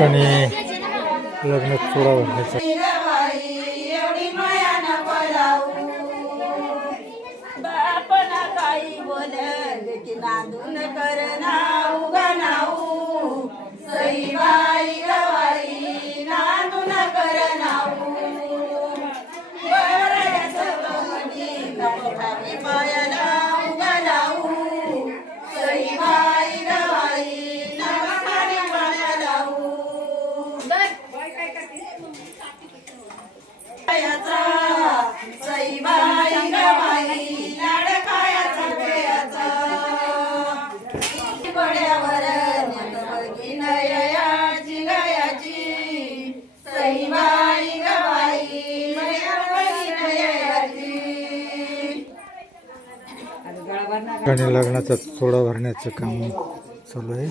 ठिकाणी लग्न चोरा भरण्याचा काही बोलल की नांदून कर नाऊ गनाऊ सई बाई गवाई नांदून कर नाऊ बरया सगळी नकोठावी पायाला गनाऊ सई बाई गवाई नकोठावी पायाला सई बाई गवाई पड्यावर बघीन ययाची गयाची सई बाई गवाई बघीन ययाची. ठिकाणी लग्नाचा चोरा भरण्याचं काम चालू आहे.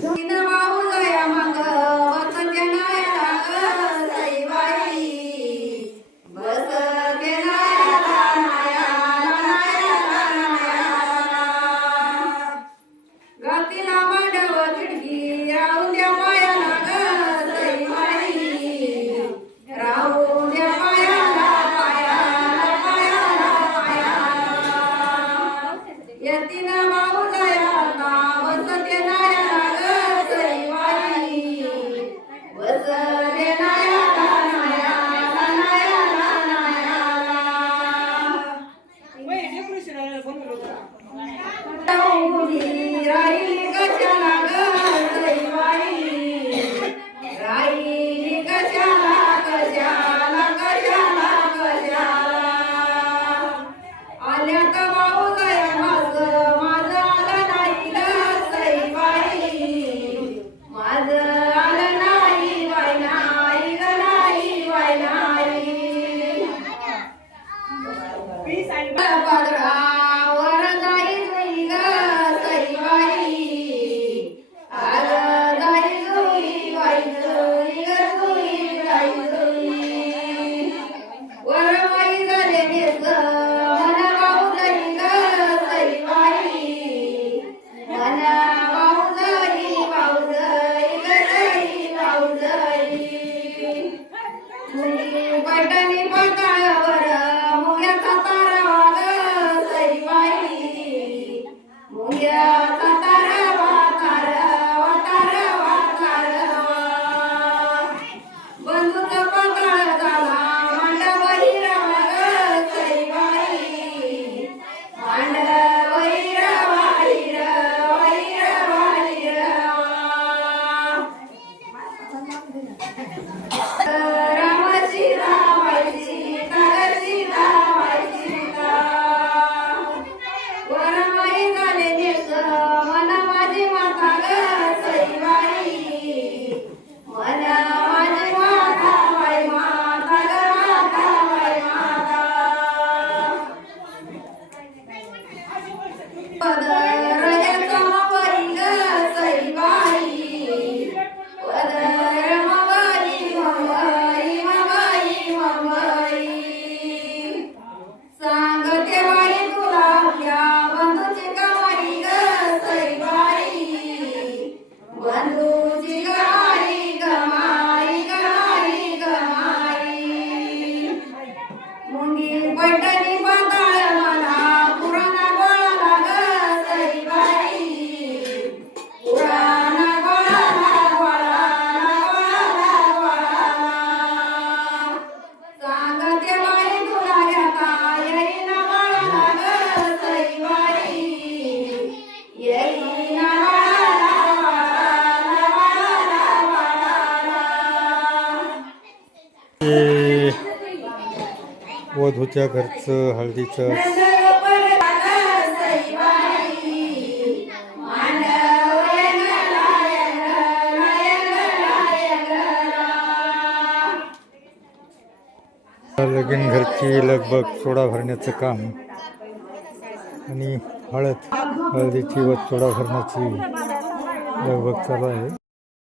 वधूच्या घरचं हळदीचं लगीन घरची लगबग सोडा भरण्याचं काम आणि हळदीची व सोडा भरण्याची लगबग चालू आहे.